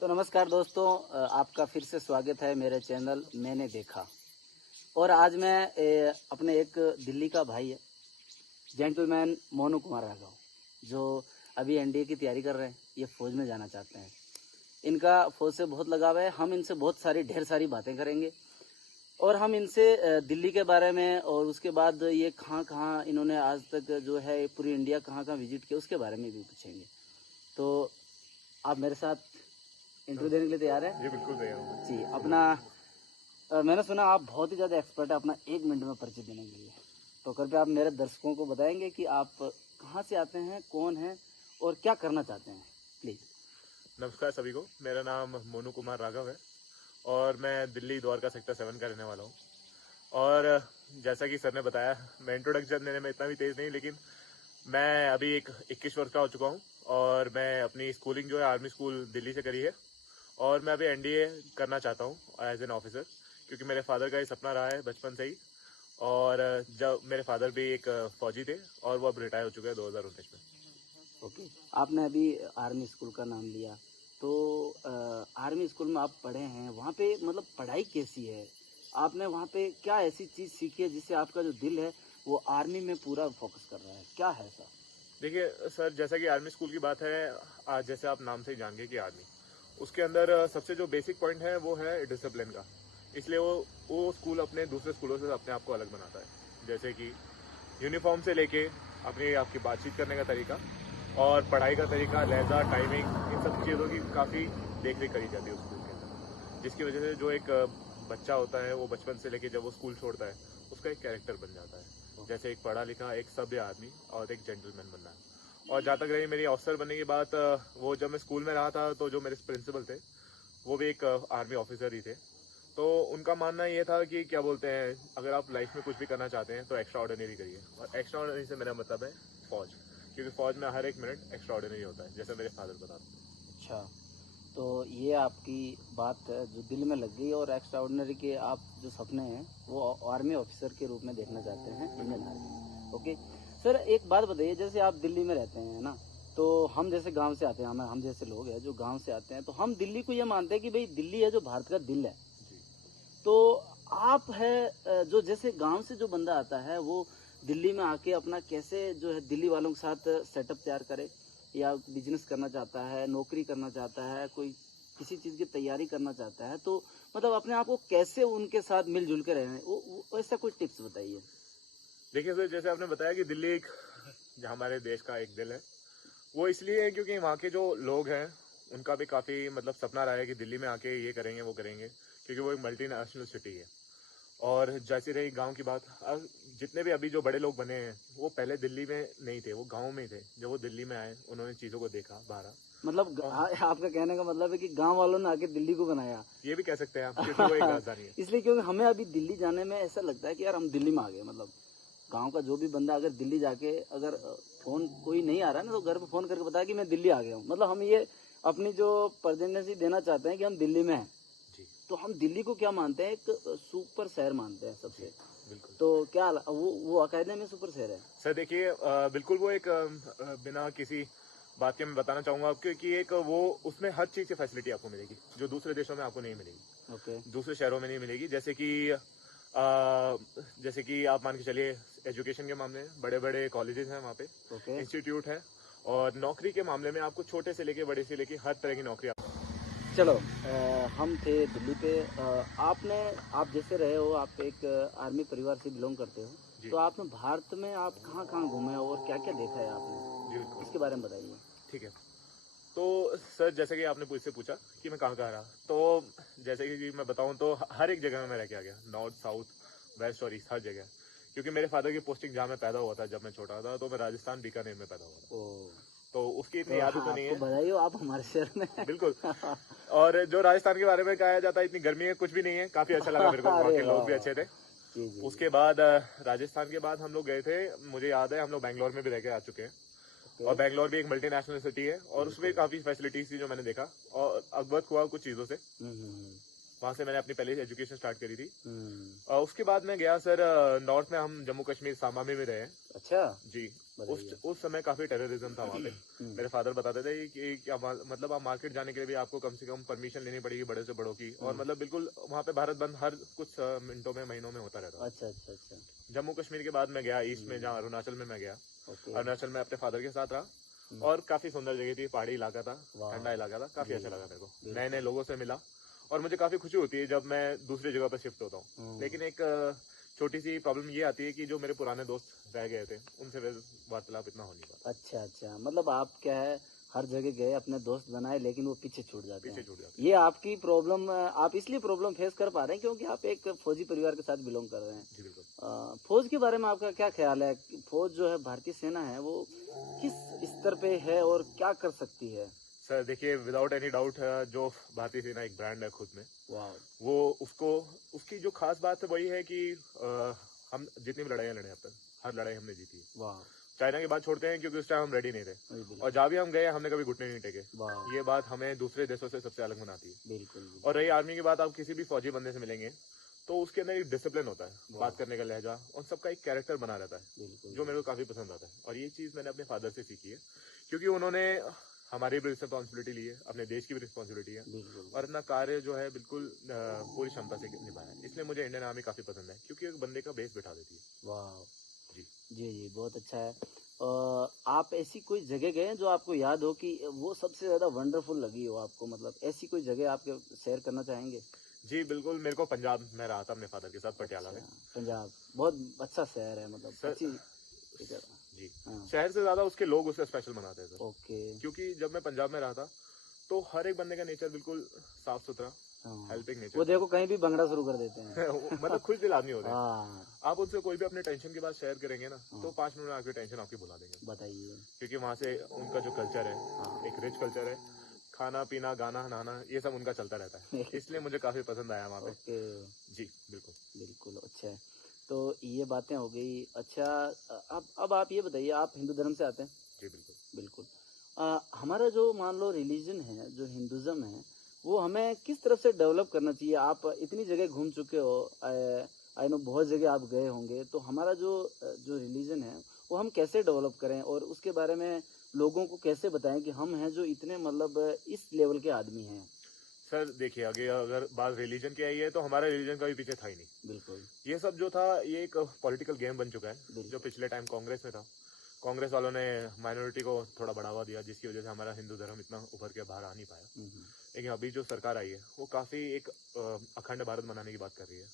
तो नमस्कार दोस्तों, आपका फिर से स्वागत है मेरे चैनल मैंने देखा। और आज मैं अपने एक दिल्ली का भाई है, जेंटलमैन मोनू कुमार राघव, जो अभी एनडीए की तैयारी कर रहे हैं। ये फौज में जाना चाहते हैं। इनका फौज से बहुत लगाव है। हम इनसे बहुत सारी ढेर सारी बातें करेंगे और हम इनसे दिल्ली के बारे में और उसके बाद ये कहाँ कहाँ इन्होंने आज तक जो है पूरी इंडिया कहाँ कहाँ विजिट किया उसके बारे में भी पूछेंगे। तो आप मेरे साथ इंटरव्यू देने के लिए तैयार है? जी बिल्कुल तैयार हूँ जी। अपना मैंने सुना आप बहुत ही ज़्यादा एक्सपर्ट है अपना 1 मिनट में परिचय देने के लिए। तो कृपया आप मेरे दर्शकों को बताएंगे कि आप कहाँ से आते हैं, कौन हैं और क्या करना चाहते हैं, प्लीज़। नमस्कार सभी को, मेरा नाम मोनू कुमार राघव है और मैं दिल्ली द्वारका सेक्टर 7 का रहने वाला हूँ। और जैसा कि सर ने बताया, मैं इंट्रोडक्शन देने में इतना भी तेज़ नहीं, लेकिन मैं अभी 21 वर्ष का हो चुका हूँ और मैं अपनी स्कूलिंग जो है आर्मी स्कूल दिल्ली से करी है। और मैं अभी एनडीए करना चाहता हूँ एज एन ऑफिसर, क्योंकि मेरे फादर का ये सपना रहा है बचपन से ही। और जब मेरे फादर भी एक फौजी थे और वो अब रिटायर हो चुके हैं 2019 में। ओके, आपने अभी आर्मी स्कूल का नाम लिया, तो आर्मी स्कूल में आप पढ़े हैं, वहाँ पे मतलब पढ़ाई कैसी है? आपने वहाँ पे क्या ऐसी चीज़ सीखी है जिससे आपका जो दिल है वो आर्मी में पूरा फोकस कर रहा है? क्या है ऐसा? देखिए सर, जैसा कि आर्मी स्कूल की बात है, आज जैसे आप नाम से ही जान गए कि आर्मी, उसके अंदर सबसे जो बेसिक पॉइंट है वो है डिसिप्लिन का। इसलिए वो स्कूल अपने दूसरे स्कूलों से अपने आप को अलग बनाता है। जैसे कि यूनिफॉर्म से लेके अपनी आपकी बातचीत करने का तरीका और पढ़ाई का तरीका, लहजा, टाइमिंग, इन सब चीज़ों की काफ़ी देख रेख करी जाती है उस स्कूल के अंदर, जिसकी वजह से जो एक बच्चा होता है वो बचपन से लेके जब वो स्कूल छोड़ता है उसका एक कैरेक्टर बन जाता है, जैसे एक पढ़ा लिखा, एक सभ्य आदमी और एक जेंटलमैन बनना है। और जहाँ तक रही मेरी ऑफिसर बनने की बात, वो जब मैं स्कूल में रहा था तो जो मेरे प्रिंसिपल थे वो भी एक आर्मी ऑफिसर ही थे। तो उनका मानना ये था कि क्या बोलते हैं, अगर आप लाइफ में कुछ भी करना चाहते हैं तो एक्स्ट्रा ऑर्डिनरी करिए। और एक्स्ट्रा ऑर्डिनरी से मेरा मतलब है फौज, क्योंकि फौज में हर एक मिनट एक्स्ट्रा ऑर्डिनरी होता है, जैसे मेरे फादर बताते हैं। अच्छा, तो ये आपकी बात जो दिल में लग गई और एक्स्ट्रा ऑर्डिनरी के आप जो सपने हैं वो आर्मी ऑफिसर के रूप में देखना चाहते हैं, इंडियन आर्मी। ओके सर, एक बात बताइए, जैसे आप दिल्ली में रहते हैं ना, तो हम जैसे गांव से आते हैं, हम जैसे लोग हैं जो गांव से आते हैं, तो हम दिल्ली को ये मानते हैं कि भाई दिल्ली है जो भारत का दिल है। जी। तो आप है जो जैसे गांव से जो बंदा आता है वो दिल्ली में आके अपना कैसे जो है दिल्ली वालों के साथ सेटअप तैयार करे, या बिजनेस करना चाहता है, नौकरी करना चाहता है, कोई किसी चीज की तैयारी करना चाहता है, तो मतलब अपने आप को कैसे उनके साथ मिलजुल के रहना है, वो ऐसा कोई टिप्स बताइए। देखिए सर, जैसे आपने बताया कि दिल्ली एक जो हमारे देश का एक दिल है, वो इसलिए है क्योंकि वहाँ के जो लोग हैं उनका भी काफ़ी मतलब सपना रहा है कि दिल्ली में आके ये करेंगे वो करेंगे, क्योंकि वो एक मल्टीनेशनल सिटी है। और जैसी रही गांव की बात, जितने भी अभी जो बड़े लोग बने हैं वो पहले दिल्ली में नहीं थे, वो गांव में ही थे। जब वो दिल्ली में आए उन्होंने चीज़ों को देखा बाहर। मतलब आपका कहने का मतलब है कि गांव वालों ने आके दिल्ली को बनाया, ये भी कह सकते हैं आप, क्योंकि वो एक राजधानी है। इसलिए क्योंकि हमें अभी दिल्ली जाने में ऐसा लगता है कि यार हम दिल्ली में आ गए। मतलब गांव का जो भी बंदा अगर दिल्ली जाके अगर फोन कोई नहीं आ रहा है ना, तो घर पे फोन करके बताया कि मैं दिल्ली आ गया हूँ, मतलब हम ये अपनी जो प्रेजेंसी देना चाहते हैं कि हम दिल्ली में हैं। जी तो हम दिल्ली को क्या मानते हैं, एक सुपर शहर मानते हैं सबसे। बिल्कुल। तो क्या वो अकायदे में सुपर शहर है? सर देखिए, बिल्कुल वो एक बिना किसी बात के मैं बताना चाहूंगा आपको कि एक वो उसमें हर चीज़ की फैसिलिटी आपको मिलेगी जो दूसरे देशों में आपको नहीं मिलेगी। ओके। दूसरे शहरों में नहीं मिलेगी। जैसे कि आप मान के चलिए, एजुकेशन के मामले में बड़े बड़े कॉलेजेस हैं वहाँ पे, ओके। इंस्टीट्यूट है। और नौकरी के मामले में आपको छोटे से लेके बड़े से लेके हर तरह की नौकरी चलो, हम थे दिल्ली पे। आप जैसे रहे हो, आप एक आर्मी परिवार से बिलोंग करते हो, जी। तो आपने भारत में आप कहाँ कहाँ घूमे हो और क्या क्या देखा है आपने, जी बिल्कुल। इसके बारे में बताइए। ठीक है। तो सर, जैसे कि आपने मुझसे पूछा कि मैं कहाँ कहाँ रहा, तो जैसे कि मैं बताऊं तो हर एक जगह में मैं रह के आ गया, नॉर्थ, साउथ, वेस्ट और ईस्ट, हर जगह। क्योंकि मेरे फादर की पोस्टिंग जहाँ मैं पैदा हुआ था, जब मैं छोटा था, तो मैं राजस्थान बीकानेर में पैदा हुआ था। ओ, तो उसकी इतनी तो याद तो नहीं आपको है। बधाई हो, आप हमारे शहर में हैं। बिल्कुल। और जो राजस्थान के बारे में कहा जाता है, इतनी गर्मी है, कुछ भी नहीं है, काफी अच्छा लगा मेरे को, वहाँ अरे के लोग भी वाह। अच्छे थे। जी जी। उसके बाद राजस्थान के बाद हम लोग गए थे, मुझे याद है हम लोग बैंगलोर में भी रह के आ चुके हैं। और ओके। बैंगलोर भी एक मल्टीनेशनल सिटी है और उसमें काफी फैसिलिटीज थी जो मैंने देखा और अवगत हुआ कुछ चीजों से। हम्म। वहां से मैंने अपनी पहले एजुकेशन स्टार्ट करी थी। हम्म। और उसके बाद मैं गया सर नॉर्थ में, हम जम्मू कश्मीर सांबा में भी रहे हैं। अच्छा। जी। उस समय काफी टेररिज्म था वहाँ पे। मेरे फादर बताते थे कि क्या मतलब आप मार्केट जाने के लिए भी आपको कम से कम परमिशन लेनी पड़ेगी बड़े से बड़ों की, और मतलब बिल्कुल वहाँ पे भारत बंद हर कुछ मिनटों में महीनों में होता रहता था। अच्छा अच्छा अच्छा। जम्मू कश्मीर के बाद मैं गया ईस्ट में, जहाँ अरुणाचल में मैं गया। ओके। अरुणाचल में अपने फादर के साथ रहा और काफी सुंदर जगह थी, पहाड़ी इलाका था, ठंडा इलाका था, काफी अच्छा लगा मेरे को। नए नए लोगों से मिला और मुझे काफी खुशी होती है जब मैं दूसरी जगह पर शिफ्ट होता हूँ। लेकिन एक छोटी सी प्रॉब्लम ये आती है कि जो मेरे पुराने दोस्त रह गए थे उनसे वार्तालाप इतना हो नहीं पाता। अच्छा अच्छा, मतलब आप क्या है हर जगह गए, अपने दोस्त बनाए, लेकिन वो पीछे छूट जाते हैं। छूट जाते ये आपकी प्रॉब्लम, आप इसलिए प्रॉब्लम फेस कर पा रहे हैं क्योंकि आप एक फौजी परिवार के साथ बिलोंग कर रहे हैं। जी बिल्कुल। फौज के बारे में आपका क्या ख्याल है? फौज जो है, भारतीय सेना है, वो किस स्तर पे है और क्या कर सकती है? सर देखिए, विदाउट एनी डाउट जो भारतीय सेना एक ब्रांड है खुद में, वाह। वो उसकी जो खास बात है वही है कि हम जितनी भी लड़ाइयाँ लड़े अब तक, हर लड़ाई हमने जीती है। वाह। चाइना की बात छोड़ते हैं क्योंकि उस टाइम हम रेडी नहीं थे, बिल्कुल। और जहाँ भी हम गए हमने कभी घुटने नहीं टेके। वाह। ये बात हमें दूसरे देशों से सबसे अलग बनाती है। बिल्कुल। और रही आर्मी की बात, आप किसी भी फौजी बंदे से मिलेंगे तो उसके अंदर एक डिसिप्लिन होता है, बात करने का लहजा, और सबका एक कैरेक्टर बना रहता है, बिल्कुल। जो मेरे को काफी पसंद आता है। और ये चीज मैंने अपने फादर से सीखी है, क्योंकि उन्होंने हमारी भी रिस्पॉन्सिबिलिटी ली है, अपने देश की भी रिस्पॉन्सिबिलिटी है, बिल्कुल। और अपना कार्य जो है बिल्कुल पूरी क्षमता से निभाया है। इसलिए मुझे इंडियन आर्मी काफी पसंद है, क्योंकि एक बंदे का बेस बिठा देती है। वाह। जी जी जी, बहुत अच्छा है। आप ऐसी कोई जगह गए हैं जो आपको याद हो कि वो सबसे ज्यादा वंडरफुल लगी हो आपको, मतलब ऐसी कोई जगह आप शेयर करना चाहेंगे? जी बिल्कुल, मेरे को पंजाब में रहा था अपने फादर के साथ, पटियाला में। पंजाब बहुत अच्छा शहर है, मतलब सर अच्छी जगह। जी, हाँ। शहर से ज्यादा उसके लोग उसे स्पेशल बनाते थे। ओके। क्योंकि जब मैं पंजाब में रहा था तो हर एक बंदे का नेचर बिल्कुल साफ सुथरा, हाँ। Helping nature. वो देखो कहीं भी भंगड़ा शुरू कर देते हैं। मतलब खुश दिल आदमी होते हैं। हाँ। आप उनसे कोई भी अपने टेंशन की बात शेयर करेंगे ना, तो 5 मिनट में आपकी टेंशन आपकी भुला देंगे। बताइए। क्योंकि वहाँ से उनका जो कल्चर है, एक रिच कल्चर है, खाना पीना गाना नहाना ये सब उनका चलता रहता है, इसलिए मुझे काफी पसंद आया वहाँ पे। ओके। जी बिल्कुल। बिल्कुल, अच्छा है। तो ये बातें हो गई। अच्छा, अब आप ये बताइए, आप हिंदू धर्म से आते हैं? जी बिल्कुल। बिल्कुल। हमारा जो मान लो रिलीजन है, जो हिंदुज्म है, वो हमें किस तरह से डेवलप करना चाहिए? आप इतनी जगह घूम चुके हो, आई नो बहुत जगह आप गए होंगे, तो हमारा जो रिलीजन है वो हम कैसे डेवलप करें और उसके बारे में लोगों को कैसे बताएं कि हम हैं जो इतने मतलब इस लेवल के आदमी हैं? सर देखिए, अगर बात रिलीजन की आई है तो हमारा रिलीजन कभी पीछे था ही नहीं। बिल्कुल। ये सब जो था ये एक पॉलिटिकल गेम बन चुका है, जो पिछले टाइम कांग्रेस में था। कांग्रेस वालों ने माइनॉरिटी को थोड़ा बढ़ावा दिया, जिसकी वजह से हमारा हिंदू धर्म इतना उभर के बाहर आ नहीं पाया। लेकिन अभी जो सरकार आई है वो काफी एक अखंड भारत बनाने की बात कर रही है,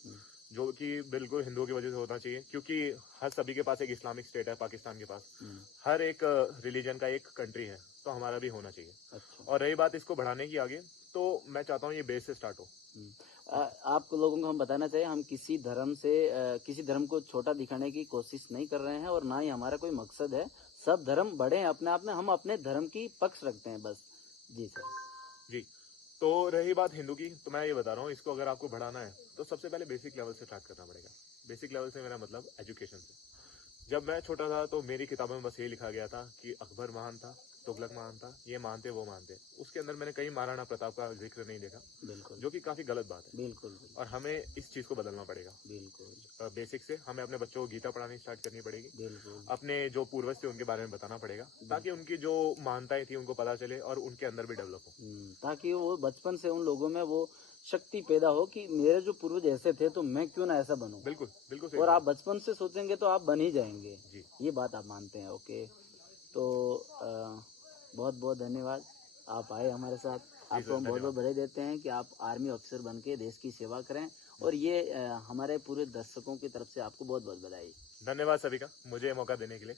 जो कि बिल्कुल हिंदुओं की वजह से होना चाहिए, क्योंकि हर सभी के पास एक इस्लामिक स्टेट है, पाकिस्तान के पास हर एक रिलीजन का एक कंट्री है, तो हमारा भी होना चाहिए। अच्छा। और रही बात इसको बढ़ाने की आगे, तो मैं चाहता हूँ ये बेस से स्टार्ट हो। आप लोगों को हम बताना चाहिए, हम किसी धर्म को छोटा दिखाने की कोशिश नहीं कर रहे हैं और ना ही हमारा कोई मकसद है। सब धर्म बड़े हैं अपने आप में, हम अपने धर्म की पक्ष रखते हैं बस। जी सर। जी, तो रही बात हिंदू की, तो मैं ये बता रहा हूँ, इसको अगर आपको बढ़ाना है तो सबसे पहले बेसिक लेवल से स्टार्ट करना पड़ेगा। बेसिक लेवल से मेरा मतलब एजुकेशन से। जब मैं छोटा था तो मेरी किताबों में बस ये लिखा गया था कि अकबर महान था, तुगलक महान था, ये मानते वो मानते। उसके अंदर मैंने कहीं महाराणा प्रताप का जिक्र नहीं देखा, बिल्कुल। जो कि काफी गलत बात है। बिल्कुल। और हमें इस चीज को बदलना पड़ेगा। बिल्कुल। बेसिक से हमें अपने बच्चों को गीता पढ़ानी स्टार्ट करनी पड़ेगी। बिल्कुल। अपने जो पूर्वज थे उनके बारे में बताना पड़ेगा, ताकि उनकी जो मान्यताएं थी उनको पता चले और उनके अंदर भी डेवलप हो। ताकि वो बचपन से उन लोगों में वो शक्ति पैदा हो कि मेरे जो पूर्वज ऐसे थे तो मैं क्यों ना ऐसा बनूं। बिल्कुल बिल्कुल। और आप बचपन से सोचेंगे तो आप बन ही जाएंगे। जी, ये बात आप मानते हैं? ओके। तो बहुत बहुत धन्यवाद, आप आए हमारे साथ। आपको हम बहुत बहुत बधाई देते हैं कि आप आर्मी ऑफिसर बन के देश की सेवा करें, और ये हमारे पूरे दर्शकों की तरफ से आपको बहुत बहुत बधाई। धन्यवाद सभी का मुझे मौका देने के लिए।